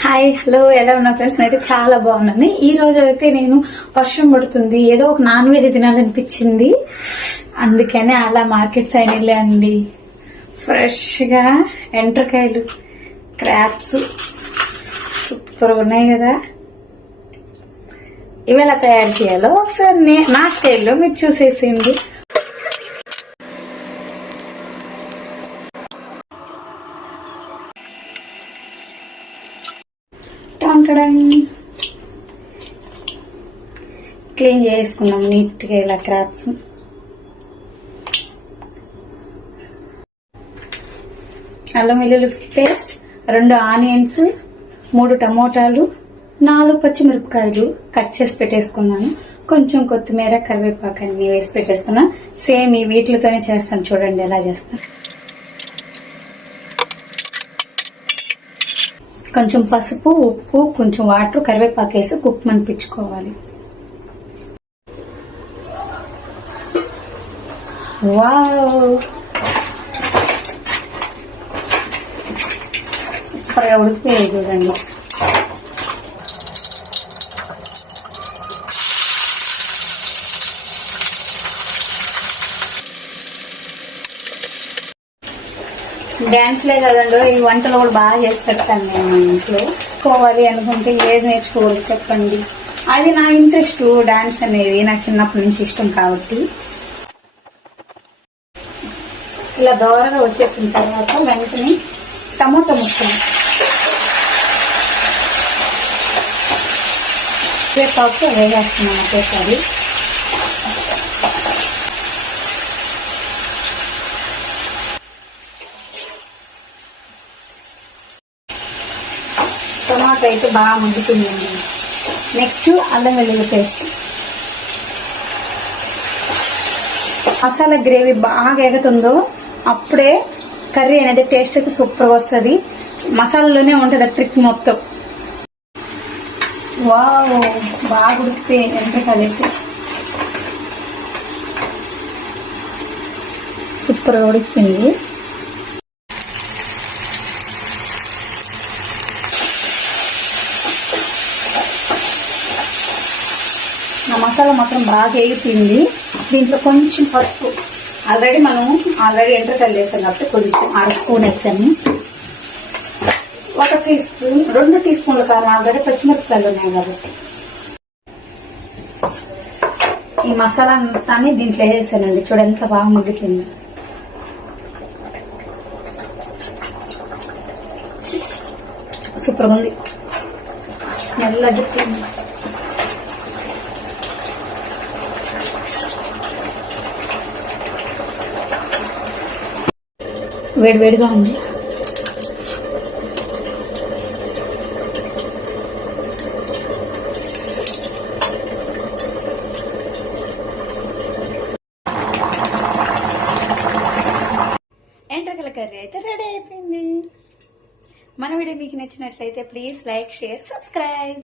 Hi hello ఎలా ఉన్నా friends? అయితే చాలా బాగున్నాను. ఈ రోజు అయితే నేను వర్షం పడుతుంది. ఏదో ఒక నాన్ వెజ్ తినాలనిపించింది. అందుకనే అలా మార్కెట్ సైడ్ వెళ్ళండి ఫ్రెష్గా ఎండ్రకాయలు క్రాప్స్ సూపర్ ఉన్నాయి కదా. ఇవి ఎలా తయారు చేయాలో ఒకసారి నా స్టైల్లో మీరు చూసేసింది టంటడం. క్లీన్ చేసుకున్నాం నీట్గా ఇలా క్రాప్స్. అల్లం వెల్లుల్లి పేస్ట్ రెండు ఆనియన్స్ మూడు టమోటాలు నాలుగు పచ్చిమిరపకాయలు కట్ చేసి పెట్టేసుకున్నాను. కొంచెం కొత్తిమీర కరివేపాకు అన్ని వేసి పెట్టేసుకున్నా. సేమ్ ఈ వీటితోనే చేస్తాను. చూడండి ఎలా చేస్తాను కొంచెం పసుపు ఉప్పు కొంచెం వాటర్ కరివేపాకు వేసి కుక్ మనిపించుకోవాలి వావ్! సూపర్గా ఉడికిపోయాయి చూడండి. డ్యాన్స్లే కదండో ఈ వంటలు కూడా బాగా చేసి పెడతాను నేను ఇంట్లో. పోవాలి అనుకుంటే ఏది నేర్చుకోవాలి చెప్పండి. అది నా ఇంట్రెస్ట్ డాన్స్ అనేది నాకు చిన్నప్పటి నుంచి ఇష్టం కాబట్టి. ఇలా దోరగా వచ్చేసిన తర్వాత వెంటనే టమోటా ముక్కలు వేపాకు వేసేస్తున్నాను ఒకేసారి టమాటో అయితే బాగా ముగ్గుతుందండి నెక్స్ట్ అల్లం వెల్లుల్లి పేస్ట్. మసాలా గ్రేవీ బాగా ఎగుతుందో అప్పుడే కర్రీ అనేది టేస్ట్ అయితే సూపర్ వస్తుంది. మసాలాలోనే ఉంటుంది ట్రిక్ మొత్తం. వావ్ బాగా ఉడికిపోయింది ఎంత కలిపి సూపర్గా ఉడికిపోయింది మసాలా మాత్రం బాగా ఎగిపోయింది దీంట్లో కొంచెం పసుపు. ఆల్రెడీ మనం ఆల్రెడీ ఎంటర్ వేసాం కాబట్టి కొంచెం అర స్పూన్ వేసాము ఒక టీ స్పూన్ రెండు టీ స్పూన్ల కారం ఆల్రెడీ పచ్చిమిరపకాయలు ఉన్నాయి కాబట్టి. ఈ మసాలా అంతాన్ని దీంట్లో వేసానండి. చూడండి ఎంత బాగా మగ్గుతుంది సూపర్ ఉంది. స్మెల్ అగ్గుతుంది వేడివేడిగా ఉంది. ఎండ్రకల కర్రీ అయితే రెడీ అయిపోయింది. మన వీడియో మీకు నచ్చినట్లయితే ప్లీజ్ లైక్ షేర్ సబ్స్క్రైబ్.